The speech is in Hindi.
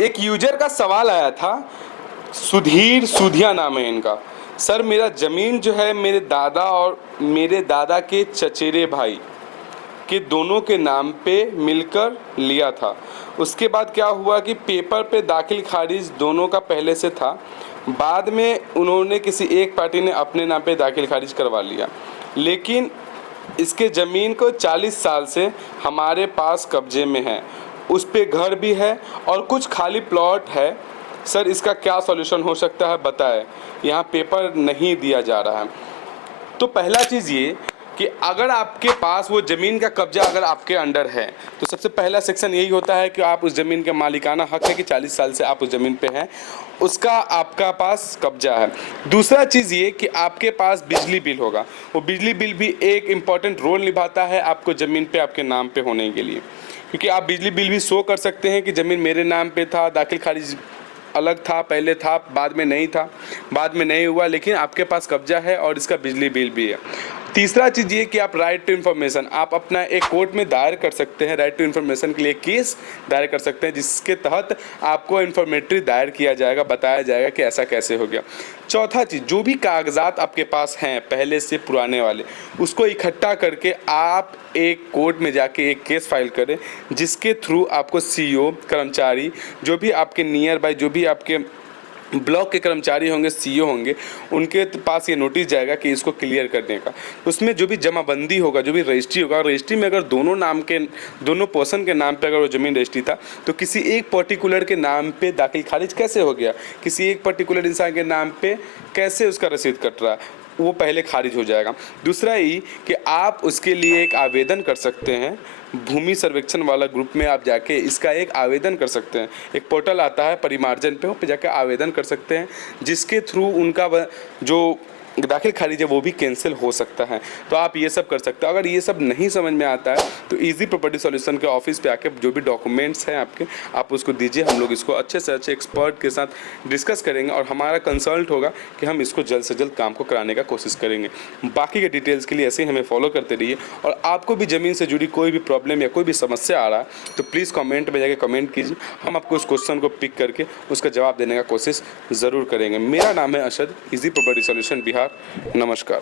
एक यूजर का सवाल आया था, सुधीर सुधिया नाम है इनका। सर मेरा ज़मीन जो है मेरे दादा और मेरे दादा के चचेरे भाई के दोनों के नाम पे मिलकर लिया था। उसके बाद क्या हुआ कि पेपर पे दाखिल खारिज दोनों का पहले से था, बाद में उन्होंने किसी एक पार्टी ने अपने नाम पे दाखिल खारिज करवा लिया। लेकिन इसके ज़मीन को 40 साल से हमारे पास कब्जे में है, उस पे घर भी है और कुछ खाली प्लॉट है। सर इसका क्या सॉल्यूशन हो सकता है बताएं, यहाँ पेपर नहीं दिया जा रहा है। तो पहला चीज़ ये कि अगर आपके पास वो ज़मीन का कब्जा अगर आपके अंडर है तो सबसे पहला सेक्शन यही होता है कि आप उस ज़मीन का मालिकाना हक है कि 40 साल से आप उस ज़मीन पे हैं, उसका आपका पास कब्जा है। दूसरा चीज़ ये कि आपके पास बिजली बिल होगा, वो बिजली बिल भी एक इम्पॉर्टेंट रोल निभाता है आपको ज़मीन पे आपके नाम पे होने के लिए, क्योंकि आप बिजली बिल भी शो कर सकते हैं कि ज़मीन मेरे नाम पे था, दाखिल खारिज अलग था, पहले था, बाद में नहीं था, बाद में नहीं हुआ, लेकिन आपके पास कब्जा है और इसका बिजली बिल भी है। तीसरा चीज़ ये कि आप राइट टू इन्फॉर्मेशन आप अपना एक कोर्ट में दायर कर सकते हैं, राइट टू इन्फॉर्मेशन के लिए केस दायर कर सकते हैं, जिसके तहत आपको इन्फॉर्मेटरी दायर किया जाएगा, बताया जाएगा कि ऐसा कैसे हो गया। चौथा चीज़, जो भी कागजात आपके पास हैं पहले से पुराने वाले, उसको इकट्ठा करके आप एक कोर्ट में जाके एक केस फाइल करें, जिसके थ्रू आपको सीईओ, कर्मचारी, जो भी आपके नियर बाय, जो भी आपके ब्लॉक के कर्मचारी होंगे, सीईओ होंगे, उनके पास ये नोटिस जाएगा कि इसको क्लियर करने का। उसमें जो भी जमाबंदी होगा, जो भी रजिस्ट्री होगा, रजिस्ट्री में अगर दोनों नाम के, दोनों पर्सन के नाम पे अगर वो ज़मीन रजिस्ट्री था तो किसी एक पर्टिकुलर के नाम पे दाखिल खारिज कैसे हो गया, किसी एक पर्टिकुलर इंसान के नाम पे कैसे उसका रसीद कट रहा है, वो पहले खारिज हो जाएगा। दूसरा ये कि आप उसके लिए एक आवेदन कर सकते हैं, भूमि सर्वेक्षण वाला ग्रुप में आप जाके इसका एक आवेदन कर सकते हैं। एक पोर्टल आता है परिमार्जन पे, वहाँ पे जाके आवेदन कर सकते हैं, जिसके थ्रू उनका जो दाखिल खारिज है वो भी कैंसिल हो सकता है। तो आप ये सब कर सकते हैं। अगर ये सब नहीं समझ में आता है तो इजी प्रॉपर्टी सॉल्यूशन के ऑफिस पे आके जो भी डॉक्यूमेंट्स हैं आपके, आप उसको दीजिए, हम लोग इसको अच्छे से अच्छे एक्सपर्ट के साथ डिस्कस करेंगे और हमारा कंसल्ट होगा कि हम इसको जल्द से जल्द काम को कराने का कोशिश करेंगे। बाकी के डिटेल्स के लिए ऐसे ही हमें फॉलो करते रहिए, और आपको भी ज़मीन से जुड़ी कोई भी प्रॉब्लम या कोई भी समस्या आ रहा है तो प्लीज़ कमेंट में जाके कमेंट कीजिए, हम आपको उस क्वेश्चन को पिक करके उसका जवाब देने का कोशिश ज़रूर करेंगे। मेरा नाम है अशद, इजी प्रॉपर्टी सॉल्यूशन बिहार। नमस्कार।